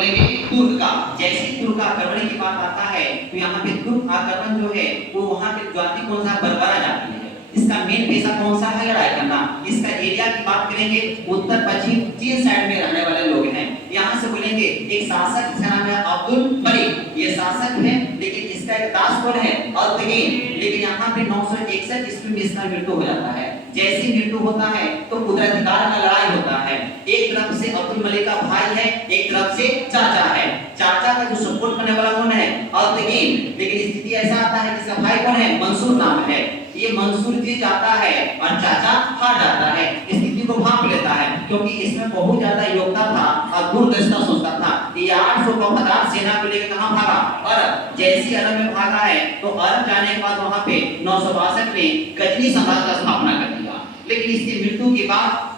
बोलेंगे तुर्क का। जैसे तुर्क आक्रमण की बात आता है तो यहाँ पे तुर्क आक्रमण जो है वो वहाँ पे जाति कौन सा बर्बरा जाति है। इसका मेन पेशा कौन सा है, लड़ाई करना। इसका एरिया की बात करेंगे उत्तर पश्चिम चीन साइड में रहने वाले लोग हैं। यहाँ से बोलेंगे एक शासक जिसका नाम है अब्दुल मलिक, ये शासक है लेकिन इसका एक दास कौन है, अल्तगीन। लेकिन यहाँ पे 961 ईस्वी में इसका मृत्यु हो जाता है। जैसे मृत्यु होता है तो उत्तराधिकार का लड़ाई होता है। एक तरफ से अब्दुल मलिक का भाई है, एक तरफ से चाचा है। चाचा का जो सपोर्ट करने वाला कौन है, अल्तगीन। लेकिन स्थिति ऐसा आता है कि इसका भाई कौन है, मंसूर नाम है। ये मंसूर जी जाता है और चाचा हार जाता है, स्थिति को भांप लेता है क्योंकि इसमें बहुत ज्यादा योगदान था और दूरदर्शिता सोचता था। ये 800 वफादार सेना को लेकर कहां भागा, अरब। जैसी अरब में भागा है तो अरब जाने के बाद वहां पे 962 में गजनी साम्राज्य का स्थापना कर दिया। लेकिन इसकी मृत्यु के बाद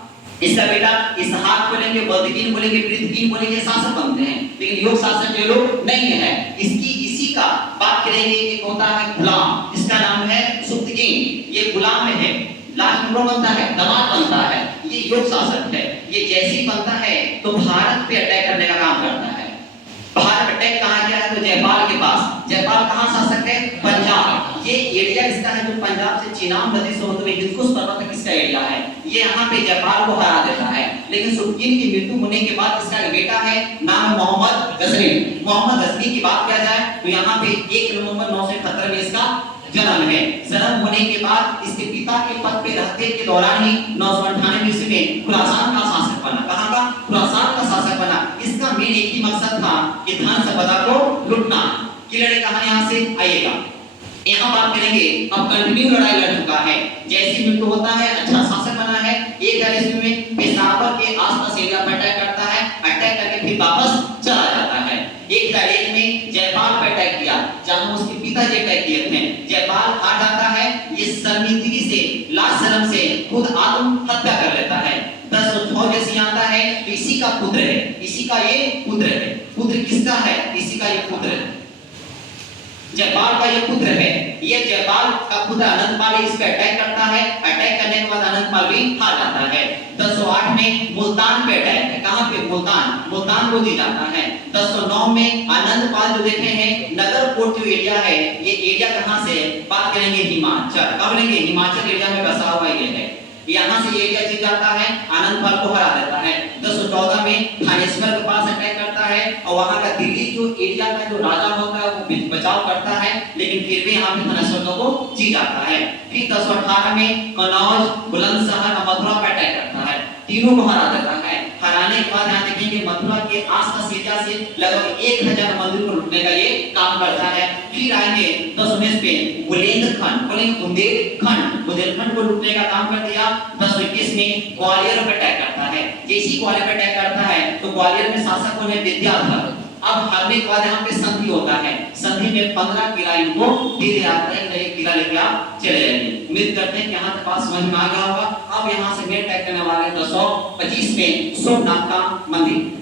इसका बेटा इसहाक बोलेंगे, बल्दीन बोलेंगे, पृथ्वी बोलेंगे, शासक बनते हैं। लेकिन योग शासक ये लोग नहीं है। इसी का बात करेंगे एक होता है गुलाम, इसका नाम है सुब्तगीन। ये गुलाम है, लास्ट में बनता है, दामाद बनता है। ये योग शासक है। ये जैसे ही बनता है तो भारत पे अटैक करने का काम करता है। भारत अटैक कहां किया है तो जयपाल के पास। जयपाल कहां शासक है, पंजाब। ये एरिया इसका है जो पंजाब से चिनाब नदी से होते हुए हिंदकुश पर्वत तक इसका एरिया है। ये यहाँ पे जयपाल को हरा देता है। लेकिन सुब्तगीन की मृत्यु होने के बाद इसका एक बेटा है, नाम है मोहम्मद गजनी। मोहम्मद गजनी की बात किया जाए तो यहाँ पे 1 नवंबर 978 में इसका जन्म है। जन्म होने के बाद इसके पिता के पद पे रहते के दौरान ही 998 ईस्वी में खुरासान का शासक बना। कहां का, खुरासान का शासक बना। इसका मेन एक ही मकसद था कि धन संपदा को लूटना। किलड़े कहां यहां से आइएगा, यहाँ बात करेंगे। अब कंटिन्यू लड़ाई लड़ चुका है। जैसी मृत्यु होता है अच्छा शासक बना है। 1000 ईस्वी में पेशावर के आसपास एरिया पर अटैक करता है। अटैक करके फिर वापस चला जाता है। 1001 में जयपाल पर अटैक किया जहां उसके पिताजी अटैक किए थे। जयपाल हार जाता है। ये शर्मिंदगी से, लाज शर्म से खुद आत्महत्या कर लेता है। 1006 जैसे आता है तो इसी का पुत्र है, इसी का ये पुत्र है। पुत्र किसका है, इसी का ये पुत्र है, जयपाल का ये पुत्र है। ये जयपाल का पुत्र अनंतपाल इस पे अटैक करता है। अटैक करने के बाद अनंतपाल भी हार जाता है। 1008 में मुल्तान पे अटैक है। कहां पे, मुल्तान। मुल्तान को दी जाता है। 1009 में अनंतपाल जो देखे हैं नगर कोट जो एरिया है, ये एरिया कहां से, बात करेंगे हिमाचल। कब लेंगे, हिमाचल एरिया में बसा हुआ ये है। यहाँ से एरिया जीत जाता है, आनंदपाल को हरा देता है। 1014 में थानेश्वर के पास अटैक करता है और वहां का दिल्ली जो एरिया का जो राजा होता है वो बचाव करता है, लेकिन फिर भी यहाँ पे थानेश्वर को जीत जाता है। फिर 1018 में कनौज, बुलंदशहर और मथुरा पर अटैक करता है, तीनों को हरा देता है। हराने के बाद यहाँ देखेंगे मथुरा के आसपास एरिया से लगभग 1000 मंदिर को लूटने का ये काम करता है। फिर आएंगे 1019 पे बुंदेलखंड, बोलेंगे बुंदेलखंड, बुंदेलखंड को लूटने का काम कर दिया। 1021 में ग्वालियर पर अटैक करता है। जैसे ग्वालियर पर अटैक करता है तो ग्वालियर में शासक कौन है, विद्याधर। अब हारने के बाद यहाँ पे संधि होता है। संधि में 15 किला इनको दे दिया जाता है, एक किला लेके आप चले जाएंगे। उम्मीद करते हैं कि यहाँ तक बात समझ में आ गया होगा। अब यहाँ से मेन अटैक करने वाले 225 में सोमनाथ का मंदिर।